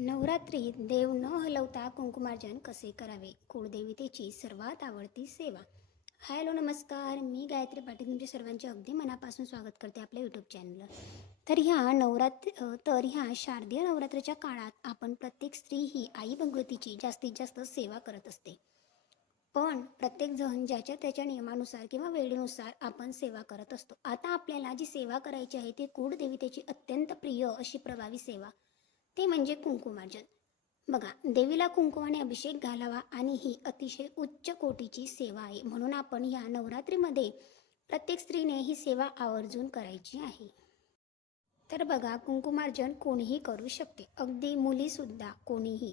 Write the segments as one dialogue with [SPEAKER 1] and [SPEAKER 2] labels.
[SPEAKER 1] नवरात्रीत देव न हलवता कुंकुमार्जन कसे करावे? कुळदेवतेची सर्वात आवडती सेवा. हॅलो नमस्कार. मी गायत्री पाटील. तुमच्या सर्वांचे अगदी मनापासून स्वागत करते आपल्या यूट्यूब चॅनलवर तर ह्या नवरात्र तर ह्या शारदीय नवरात्रीच्या काळात आपण प्रत्येक स्त्री ही आई भगवतीची जास्तीत जास्त सेवा करत असते. पण प्रत्येक जण ज्याच्या त्याच्या नियमानुसार किंवा वेळेनुसार आपण सेवा करत असतो. आता आपल्याला जी सेवा करायची आहे ती कुळदेवतेची अत्यंत प्रिय अशी प्रभावी सेवा ते म्हणजे कुंकुमार्जन. बघा देवीला कुंकुमाने अभिषेक घालावा आणि ही अतिशय उच्च कोटीची सेवा आहे. म्हणून आपण या नवरात्रीमध्ये प्रत्येक स्त्रीने ही सेवा आवर्जून करायची आहे. तर बघा कुंकुमार्जन कोणीही करू शकते. अगदी मुलीसुद्धा कोणीही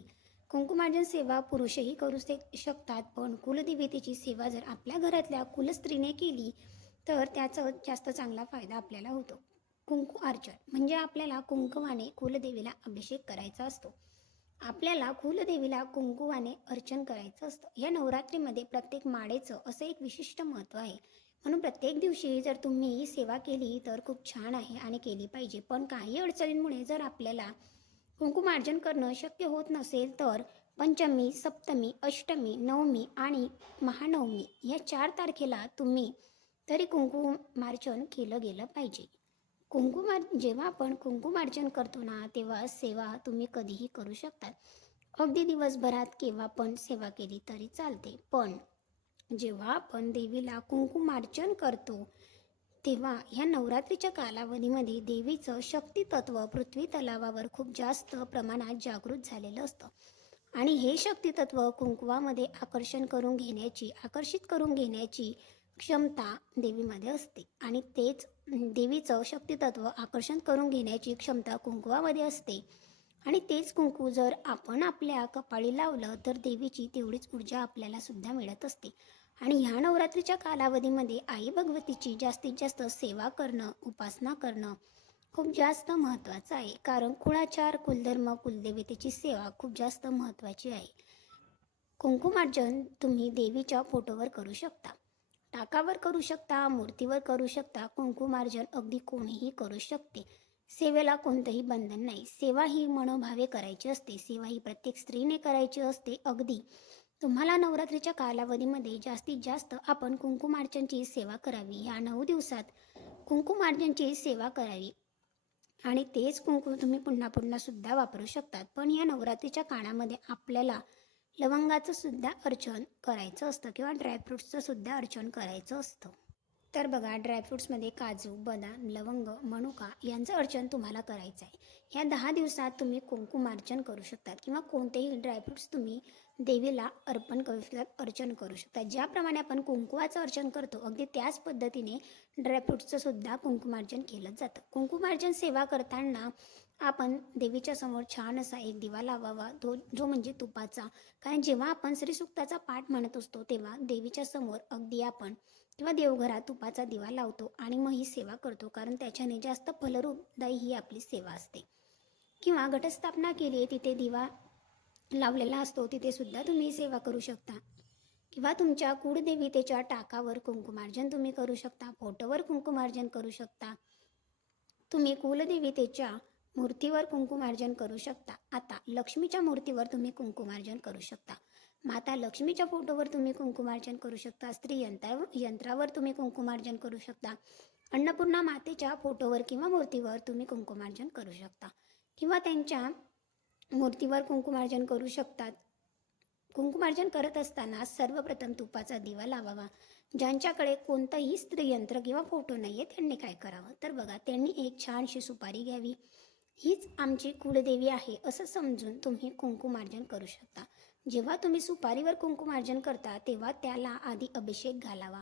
[SPEAKER 1] कुंकुमार्जन सेवा पुरुषही करू शकतात पण कुलदेवतेची सेवा जर आपल्या घरातल्या कुलस्त्रीने केली तर त्याचा जास्त चांगला फायदा आपल्याला होतो. कुंकू अर्चन म्हणजे आपल्याला कुंकवाने कुलदेवीला अभिषेक करायचा असतो. आपल्याला कुलदेवीला कुंकुवाने अर्चन करायचं असतं. या नवरात्रीमध्ये प्रत्येक माळेचं असं एक विशिष्ट महत्त्व आहे. म्हणून प्रत्येक दिवशी जर तुम्ही सेवा केली तर खूप छान आहे आणि केली पाहिजे. पण काही अडचणींमुळे जर आपल्याला कुंकुमार्जन करणं शक्य होत नसेल तर पंचमी सप्तमी अष्टमी नवमी आणि महानवमी या चार तारखेला तुम्ही तरी कुंकुमार्जन केलं गेलं पाहिजे. कुंकुमार जेव्हा आपण कुंकुमार्चन करतो ना तेव्हा सेवा तुम्ही कधीही करू शकतात अगदी दिवसभरात केव्हा पण सेवा केली तरी चालते. पण जेव्हा आपण देवीला कुंकुमार्चन करतो तेव्हा ह्या नवरात्रीच्या कालावधीमध्ये देवीचं शक्तितत्व पृथ्वी तलावावर खूप जास्त प्रमाणात जागृत झालेलं असतं. आणि हे शक्तितत्व कुंकुवामध्ये आकर्षण करून घेण्याची आकर्षित करून घेण्याची क्षमता देवीमध्ये असते आणि तेच देवीचं शक्तितत्व आकर्षण करून घेण्याची क्षमता कुंकुवामध्ये असते. आणि तेच कुंकू जर आपण आपल्या कपाळी लावलं तर देवीची तेवढीच ऊर्जा आपल्याला सुद्धा मिळत असते. आणि ह्या नवरात्रीच्या कालावधीमध्ये आई भगवतीची जास्तीत जास्त सेवा करणं उपासना करणं खूप जास्त महत्त्वाचं आहे. कारण कुळाचार कुलधर्म कुलदेवतेची सेवा खूप जास्त महत्त्वाची आहे. कुंकुमार्जन तुम्ही देवीच्या फोटोवर करू शकता. ताकावर करू शकता मूर्तीवर करू शकता कुंकुमार्जन अगदी कोणीही करू शकते. सेवेला कोणतंही बंधन नाही. सेवा ही मनोभावे करायची असते. सेवा ही प्रत्येक स्त्रीने करायची असते अगदी. तुम्हाला नवरात्रीच्या कालावधीमध्ये जास्तीत जास्त आपण कुंकुमार्चनची सेवा करावी. या नऊ दिवसात कुंकुमार्चनची सेवा करावी. आणि तेच कुंकू तुम्ही पुन्हा पुन्हा सुद्धा वापरू शकतात. पण या नवरात्रीच्या काळामध्ये आपल्याला लवंगाचं सुद्धा अर्चन करायचं असतं किंवा ड्रायफ्रूट्सचं सुद्धा अर्चन करायचं असतं. तर बघा ड्रायफ्रूट्समध्ये काजू बदाम लवंग मनुका यांचं अर्चन तुम्हाला करायचं आहे. ह्या दहा दिवसात तुम्ही कुंकुमार्चन करू शकतात किंवा कोणतेही ड्रायफ्रूट्स तुम्ही देवीला अर्पण करू शकतात अर्चन करू शकतात. ज्याप्रमाणे आपण कुंकुवाचं अर्चन करतो अगदी त्याच पद्धतीने ड्रायफ्रूट्सचं सुद्धा कुंकुमार्चन केलं जातं. कुंकुमार्चन सेवा करताना आपण देवीच्या समोर छान असा एक दिवा लावावा. तो जो म्हणजे तुपाचा. कारण जेव्हा आपण श्रीसुक्ताचा पाठ म्हणत असतो तेव्हा देवीच्या समोर अगदी आपण किंवा देवघरात तुपाचा दिवा लावतो आणि मग ही सेवा करतो कारण त्याच्याने जास्त फलरूपदायी ही आपली सेवा असते. किंवा घटस्थापना केली आहे तिथे दिवा लावलेला असतो तिथे सुद्धा तुम्ही सेवा करू शकता. किंवा तुमच्या कुळदेवीतेच्या टाकावर कुंकुमार्जन तुम्ही करू शकता फोटोवर कुंकुमार्जन करू शकता. तुम्ही कुलदेवीतेच्या मूर्तीवर कुंकुमार्जन करू शकता. आता लक्ष्मीच्या मूर्तीवर तुम्ही कुंकुमार्जन करू शकता. माता लक्ष्मीच्या फोटोवर तुम्ही कुंकुमार्जन करू शकता स्त्री यंत्रा यंत्रावर तुम्ही कुंकुमार्जन करू शकता अन्नपूर्णा मातेच्या फोटोवर किंवा मूर्तीवर तुम्ही कुंकुमार्जन करू शकता. किंवा त्यांच्या मूर्तीवर कुंकुमार्जन करू शकतात. कुंकुमार्जन करत असताना सर्वप्रथम तुपाचा दिवा लावावा. ज्यांच्याकडे कोणतंही स्त्रीयंत्र किंवा फोटो नाही आहे त्यांनी काय करावं? तर बघा त्यांनी एक छानशी सुपारी घ्यावी. हीच आमची कुलदेवी आहे असं समजून तुम्ही कुंकुमार्जन करू शकता. जेव्हा तुम्ही सुपारीवर कुंकुमार्जन करता तेव्हा त्याला आधी अभिषेक घालावा.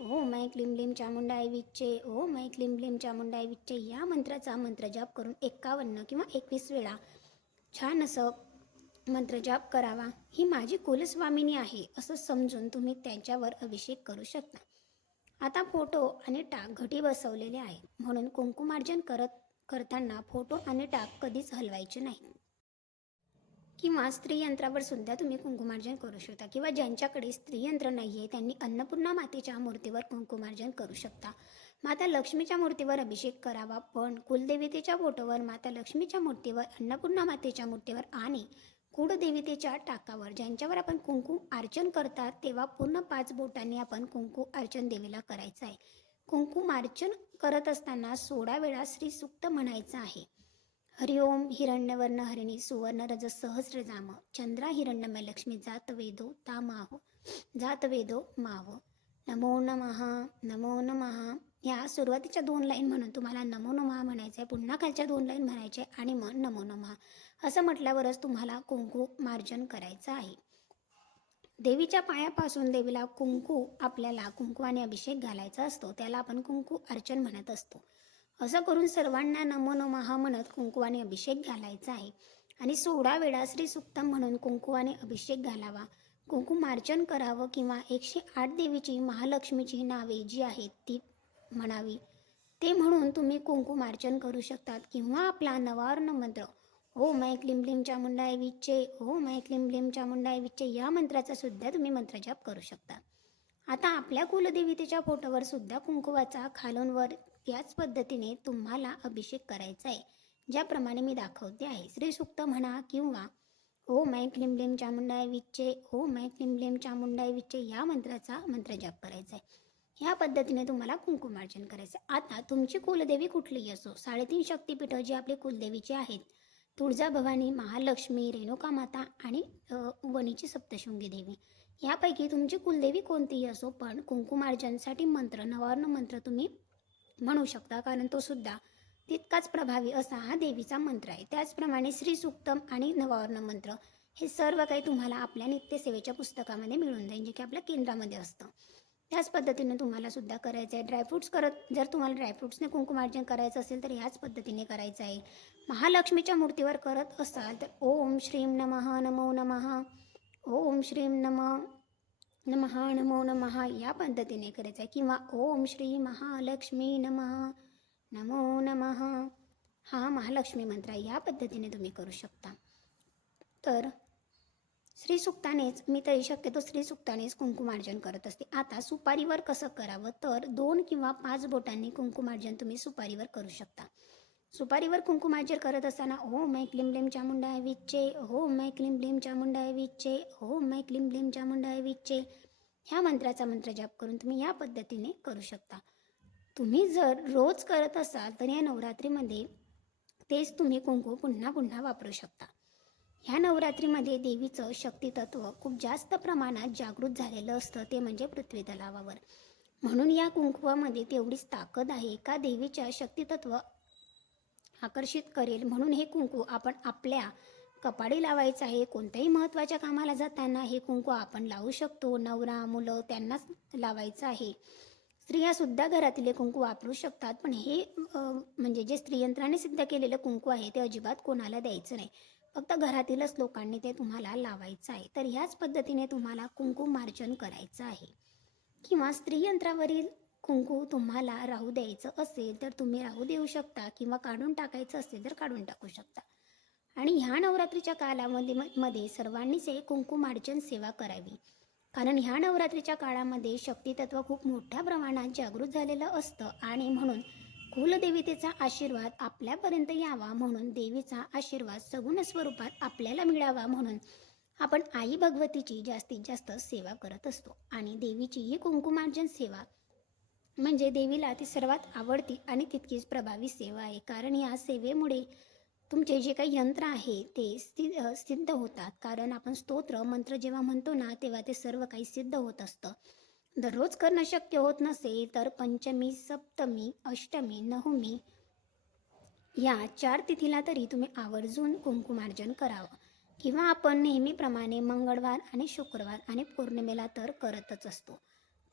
[SPEAKER 1] ओ मै क्लीम क्लीम चामुंडाय विच्चे ओ मै क्लीम क्लीम चामुंडाय विच्चे या मंत्राचा मंत्रजाप करून एक्कावन्न किंवा एकवीस वेळा छान असं मंत्रजाप करावा. ही माझी कुलस्वामिनी आहे असं समजून तुम्ही त्यांच्यावर अभिषेक करू शकता. आता फोटो आणि टाक घटी बसवलेले आहेत. म्हणून कुंकुमार्जन करत करताना फोटो आणि टाक कधीच हलवायचे नाही. किंवा स्त्रीयंत्रावर सुद्धा तुम्ही कुंकुमार्जन करू शकता. किंवा ज्यांच्याकडे स्त्रीयंत्र नाही आहे त्यांनी अन्नपूर्णा मातेच्या मूर्तीवर कुंकुमार्जन करू शकता. माता लक्ष्मीच्या मूर्तीवर अभिषेक करावा पण कुलदेवतेच्या फोटोवर माता लक्ष्मीच्या मूर्तीवर अन्नपूर्णा मातेच्या मूर्तीवर आणि कुळदेवतेच्या टाकावर ज्यांच्यावर आपण कुंकू अर्चन करतात तेव्हा पूर्ण पाच बोटांनी आपण कुंकू अर्चन देवीला करायचं आहे. कुंकुमार्चन करत असताना सोळा वेळा श्री सुक्त म्हणायचं आहे. हरिओम हिरण्यवर्ण हरिणी सुवर्ण रज सहस्र जाम। चंद्रा हिरण्यमय लक्ष्मी जात वेदो ता जात वेदो माव। नमो नमः नमो नमः। ह्या सुरुवातीच्या दोन लाईन म्हणून तुम्हाला नमो नमः म्हणायचं आहे पुन्हा खालच्या दोन लाईन म्हणायचे आणि मग नमो नमः. असं म्हटल्यावरच तुम्हाला कुंकू मार्जन करायचं आहे. देवीच्या पायापासून देवीला कुंकू आपल्याला कुंकू आणि अभिषेक घालायचा असतो त्याला आपण कुंकू अर्चन म्हणत असतो. असं करून सर्वांना नमो नमः म्हणत कुंकुवाने अभिषेक घालायचा आहे. आणि सोळा वेळा श्री सुक्तम म्हणून कुंकुवाने अभिषेक घालावा. कुंकुमार्चन करावं किंवा एकशे आठ देवीची महालक्ष्मीची नावे जी आहेत ती म्हणावी. ते म्हणून तुम्ही कुंकुमार्चन करू शकतात. किंवा आपला नवार्ण मंत्र ओ मै क्लीम क्लीम चामुंडाय विच्चे ओ मै क्लीम चामुंडाय विच्चे या मंत्राचा सुद्धा तुम्ही मंत्रजाप करू शकता. आता आपल्या कुलदेवतेच्या फोटोवर सुद्धा कुंकुवाचा खालून वर याच पद्धतीने तुम्हाला अभिषेक करायचा आहे. ज्याप्रमाणे मी दाखवते आहे. श्री सुक्त म्हणा किंवा ओ माय क्लीम चामुंडाय विच्चे ओ मै क्लीम चामुंडाय विच्चे या मंत्राचा मंत्रजाप करायचा आहे. ह्या पद्धतीने तुम्हाला कुंकुमार्जन करायचं आहे. आता तुमची कुलदेवी कुठलीही असो? साडेतीन शक्तिपीठं जी आपली कुलदेवीची आहेत. तुळजाभवानी महालक्ष्मी रेणुका माता आणि वणीची सप्तशृंगी देवी. यापैकी तुमची कुलदेवी कोणतीही असो पण कुंकुमार्जनसाठी मंत्र नवार्ण मंत्र तुम्ही म्हणू शकता कारण तो सुद्धा तितकाच प्रभावी असा हा देवीचा मंत्र आहे. त्याचप्रमाणे श्री सुक्तम आणि नवावर्ण मंत्र हे सर्व काही तुम्हाला आपल्या नित्यसेवेच्या पुस्तकामध्ये मिळून जाईल जे की आपल्या केंद्रामध्ये असतं. त्याच पद्धतीने तुम्हाला सुद्धा करायचं आहे. ड्रायफ्रूट्स करत जर तुम्हाला ड्रायफ्रूट्सने कुंकुमार्जन करायचं असेल तर ह्याच पद्धतीने करायचं आहे. महालक्ष्मीच्या मूर्तीवर करत असाल तर ओम श्रीम नमः नमो नमः. ओम श्रीम नम. नमः नमो नमः या पद्धतीने करायचं आहे किंवा ओम श्री महालक्ष्मी नमः नमो नमः. हा महालक्ष्मी मंत्र आहे या पद्धतीने तुम्ही करू शकता. तर श्री सुक्तानेच मी तरी शक्यतो श्री सुक्तानेच कुंकुमार्जन करत असते. आता सुपारीवर कसं करावं? तर दोन किंवा पाच बोटांनी कुंकुमार्जन तुम्ही सुपारीवर करू शकता. सुपारीवर कुंकुमार्जन करत असताना हो मै क्लीम ब्लीम चामुंडाय विच्चे हो मै क्लीम ब्लीम चामुंडाय विच्चे हो मै क्लीम ब्लीम चामुंडाय विच्चे ह्या मंत्राचा मंत्र जाप करून तुम्ही या पद्धतीने करू शकता. तुम्ही जर रोज करत असाल तर या नवरात्रीमध्ये तेच तुम्ही कुंकू पुन्हा पुन्हा वापरू शकता. ह्या नवरात्रीमध्ये देवीचं शक्तितत्व खूप जास्त प्रमाणात जागृत झालेलं असतं ते म्हणजे पृथ्वी तलावावर म्हणून या कुंकुवामध्ये तेवढीच ताकद आहे. का देवीच्या शक्तितत्व आकर्षित करेल. म्हणून हे कुंकू आपण आपल्या कपाडी लावायचं आहे. कोणत्याही महत्त्वाच्या कामाला जाताना हे कुंकू आपण लावू शकतो. नवरा मुलं त्यांनाच लावायचं आहे. स्त्रियासुद्धा घरातील कुंकू वापरू शकतात. पण हे म्हणजे जे स्त्रियंत्राने सिद्ध केलेलं कुंकू आहे ते अजिबात कोणाला द्यायचं नाही. फक्त घरातीलच लोकांनी ते तुम्हाला लावायचं आहे. तर ह्याच पद्धतीने तुम्हाला कुंकू मार्जन करायचं आहे. किंवा स्त्रीयंत्रावरील कुंकू तुम्हाला राहू द्यायचं असेल तर तुम्ही राहू देऊ शकता किंवा काढून टाकायचं असेल तर काढून टाकू शकता. आणि ह्या नवरात्रीच्या कालामध्ये मध्ये सर्वांनीच हे कुंकू मार्जन सेवा करावी. कारण ह्या नवरात्रीच्या काळामध्ये शक्तितत्व खूप मोठ्या प्रमाणात जागृत झालेलं असतं आणि म्हणून कुलदेवतेचा आशीर्वाद आपल्यापर्यंत यावा म्हणून देवीचा आशीर्वाद सगुण स्वरूपात आपल्याला मिळावा म्हणून आपण आई भगवतीची जास्तीत जास्त सेवा करत असतो. आणि देवीची ही कुंकुमार्जन सेवा म्हणजे देवीला ती सर्वात आवडती आणि तितकीच प्रभावी सेवा आहे. कारण या सेवेमुळे तुमचे जे काही यंत्र आहे ते स्थि सिद्ध होतात. कारण आपण स्तोत्र मंत्र जेव्हा म्हणतो ना तेव्हा ते सर्व काही सिद्ध होत असतं. दररोज करणं शक्य होत नसेल तर पंचमी सप्तमी अष्टमी नवमी या चार तिथीला तरी तुम्ही आवर्जून कुंकुमार्जन करावं. किंवा आपण नेहमीप्रमाणे मंगळवार आणि शुक्रवार आणि पौर्णिमेला तर करतच असतो.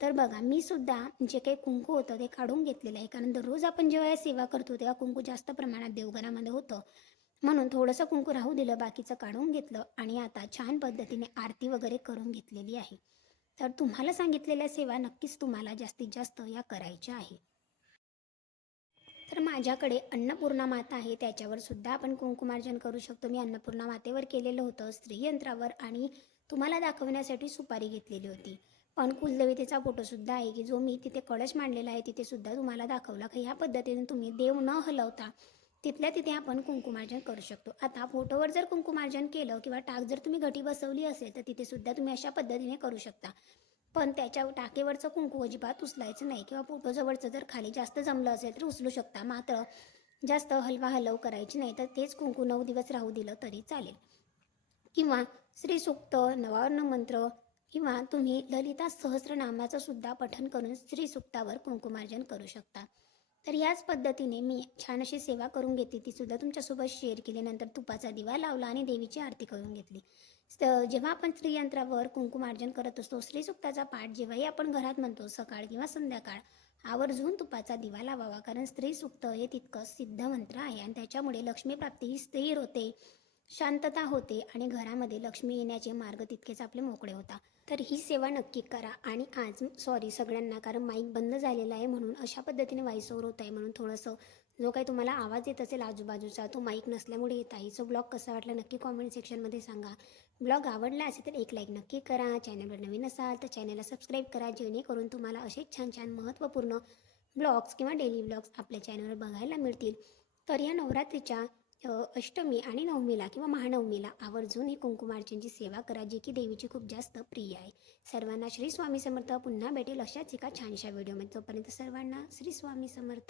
[SPEAKER 1] तर बघा मी सुद्धा जे काही कुंकू होतं ते काढून घेतलेलं आहे. कारण दररोज आपण जेव्हा या सेवा करतो तेव्हा कुंकू जास्त प्रमाणात देवघरामध्ये होतं. म्हणून थोडंसं कुंकू राहू दिलं बाकीचं काढून घेतलं आणि आता छान पद्धतीने आरती वगैरे करून घेतलेली आहे. तर तुम्हाला सांगितलेल्या सेवा नक्कीच तुम्हाला जास्तीत जास्त या करायच्या आहे. तर माझ्याकडे अन्नपूर्णा माता आहे त्याच्यावर सुद्धा आपण कुंकुमार्जन करू शकतो. मी अन्नपूर्णा मातेवर केलेलं होतं स्त्रीयंत्रावर आणि तुम्हाला दाखवण्यासाठी सुपारी घेतलेली होती. पण कुलदेवतेचा फोटोसुद्धा आहे की जो मी तिथे कळश मांडलेला आहे तिथेसुद्धा तुम्हाला दाखवला की ह्या पद्धतीने तुम्ही देव न हलवता तिथल्या तिथे आपण कुंकुमार्जन करू शकतो. आता फोटोवर जर कुंकुमार्जन केलं किंवा टाक जर तुम्ही घटी बसवली असेल तर तिथे सुद्धा तुम्ही अशा पद्धतीने करू शकता. पण त्याच्या टाकेवरचं कुंकू अजिबात उचलायचं नाही किंवा फोटोजवळचं जर खाली जास्त जमलं असेल तर उचलू शकता. मात्र जास्त हलवा हलव करायची नाही तर तेच कुंकू नऊ दिवस राहू दिलं तरी चालेल. किंवा श्री सुक्त नवावर्ण मंत्र किंवा तुम्ही ललिता सहस्रनामाचं सुद्धा पठन करून स्त्रीसुक्तावर सुक्तावर कुंकुमार्जन करू शकता. तर याच पद्धतीने मी छान अशी सेवा करून घेतली. ती सुद्धा तुमच्यासोबत शेअर केली. नंतर तुपाचा दिवा लावला आणि देवीची आरती करून घेतली. जेव्हा आपण स्त्रीयंत्रावर कुंकुमार्जन करत असतो श्रीसुक्ताचा पाठ जेव्हाही आपण घरात म्हणतो सकाळ किंवा संध्याकाळ आवर्जून तुपाचा दिवा लावावा. कारण स्त्री सुक्त हे तितकं सिद्ध मंत्र आहे आणि त्याच्यामुळे लक्ष्मीप्राप्ती ही स्थिर होते. शांतता होते आणि घरामध्ये लक्ष्मी येण्याचे मार्ग तितकेच आपले मोकळे होता. तर ही सेवा नक्की करा आणि आज सॉरी सगळ्यांना कारण माईक बंद झालेला आहे म्हणून अशा पद्धतीने व्हॉइस ओव्हर होत आहे म्हणून थोडंसं जो काही तुम्हाला आवाज येत असेल आजूबाजूचा तो माईक नसल्यामुळे येत आहे. सो ब्लॉग कसा वाटला नक्की कॉमेंट सेक्शनमध्ये सांगा. ब्लॉग आवडला असेल तर एक लाईक नक्की करा. चॅनलवर नवीन असाल तर चॅनलला सबस्क्राईब करा जेणेकरून तुम्हाला असेच छान छान महत्त्वपूर्ण ब्लॉग्स किंवा डेली ब्लॉग्स आपल्या चॅनलवर बघायला मिळतील. तर या नवरात्रीच्या अष्टमी आणि नवमीला किंवा महानवमीला आवर्जून ही कुंकुमार्चनची सेवा करा जी की देवीची खूप जास्त प्रिय आहे. सर्वांना श्री स्वामी समर्थ. पुन्हा भेटेल अशाच एका छानशा व्हिडिओमध्ये. तोपर्यंत सर्वांना श्री स्वामी समर्थ.